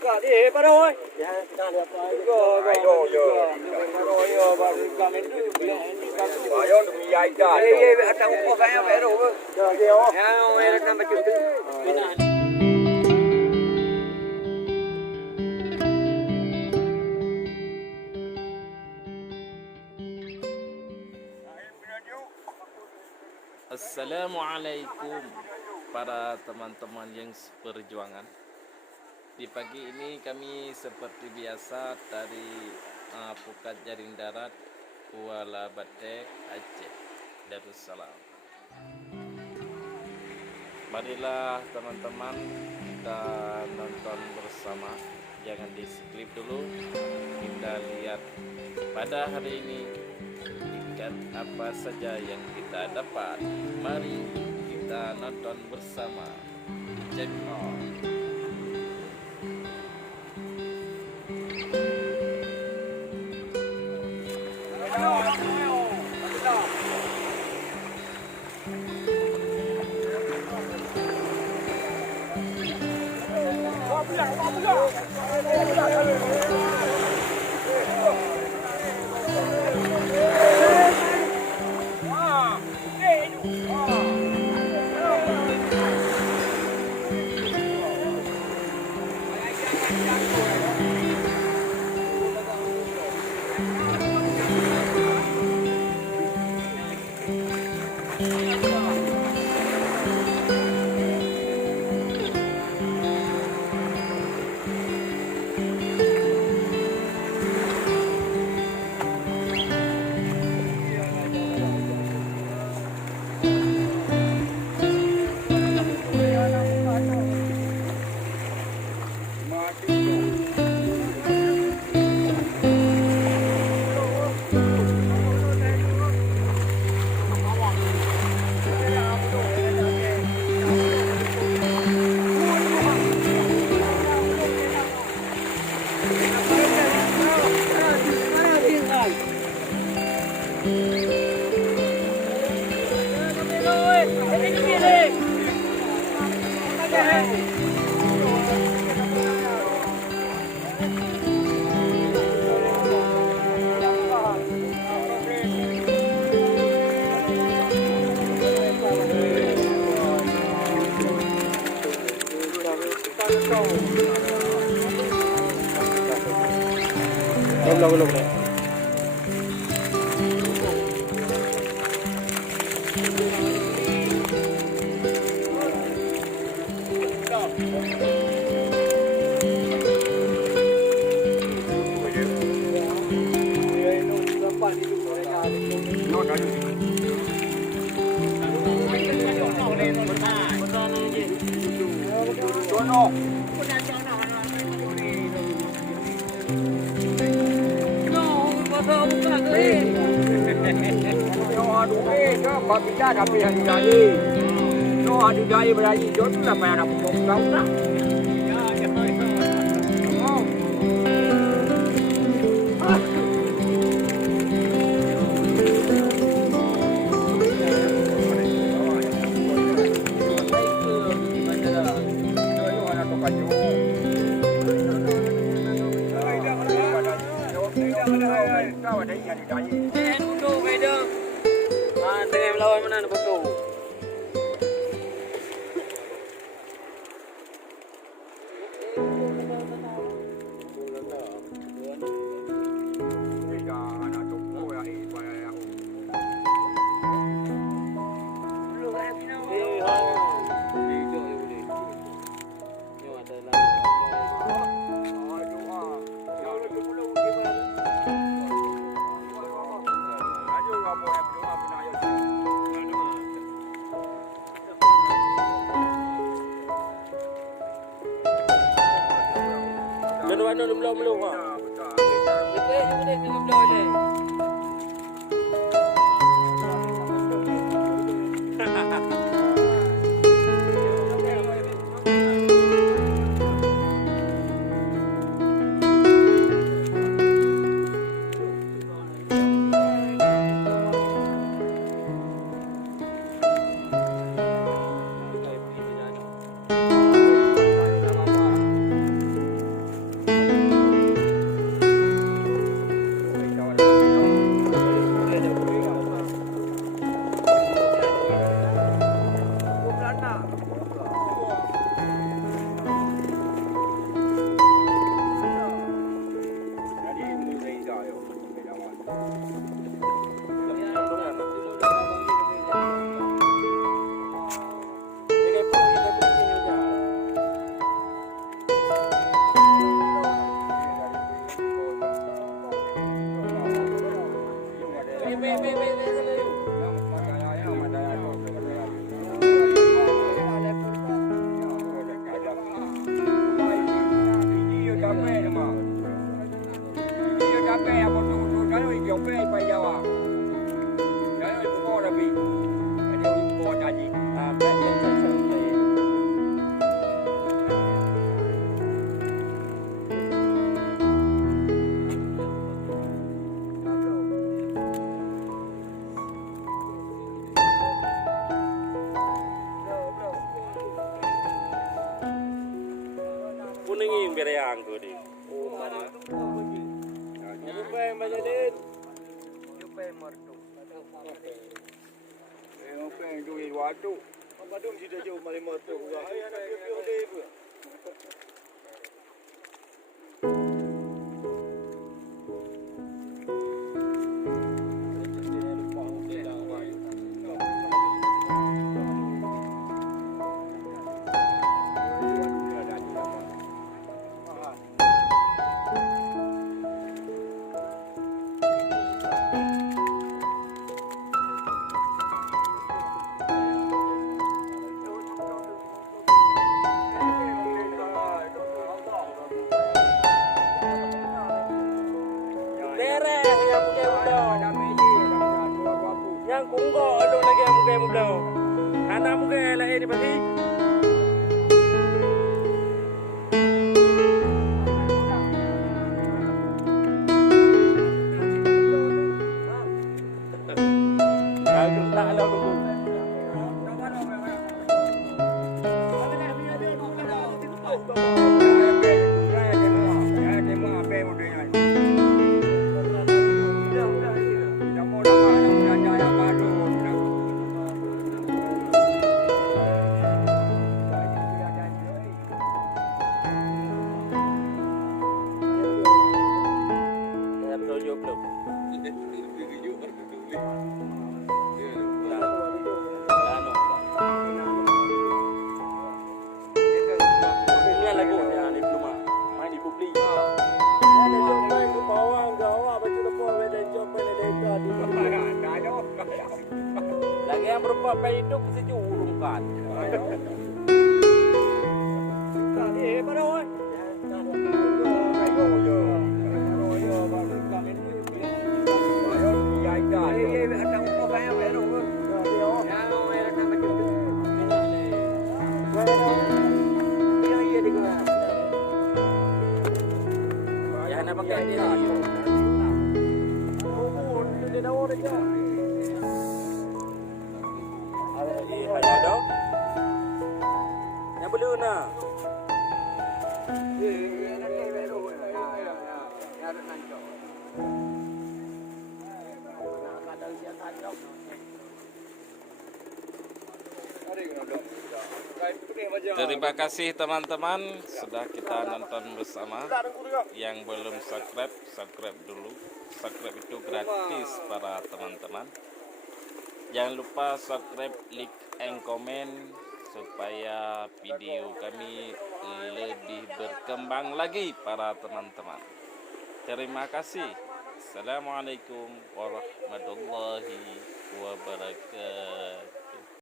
buka dia pada oi. Ya kita lihat ayo yo. Pada yo baru kami tu ni satu. Ayo demi aida. Ada upo kaya baru. Ya oi nak baca tu. Assalamualaikum para teman-teman yang seperjuangan. Di pagi ini kami seperti biasa dari Pukat Jaring Darat Kuala Batek Aceh Darussalam. Marilah teman-teman kita nonton bersama. Jangan di skip dulu. Kita lihat pada hari ini ikan apa saja yang kita dapat. Mari kita nonton bersama. Check out. Belum. Babila tapi hari tadi. No hari tadi berani jauh tu lah payah nak pukul kau tak. Dengan melawan mana nak betul? Warna belum ah. Betul dengan belum ni. ning bereang ko di. Oh, mana? Apa yang banyak din? Apa yang merdu? Apa yang duit waktu? Madung si dah jauh malam motor gua. Hai anak piu-piu deh gua. Yang kungko lu lagi muka muka. Anak muka lain ni pasti. Aku tak ada dulu. Lagi yang berapa hidup sejuk urungkan. Ya, nak pakai dia. Ada? Yang belum nak. Terima kasih teman-teman sudah kita nonton bersama. Yang belum subscribe, subscribe dulu. Subscribe itu gratis para teman-teman. Jangan lupa subscribe, like, and comment supaya video kami lebih berkembang lagi para teman-teman. Terima kasih. Assalamualaikum warahmatullahi wabarakatuh.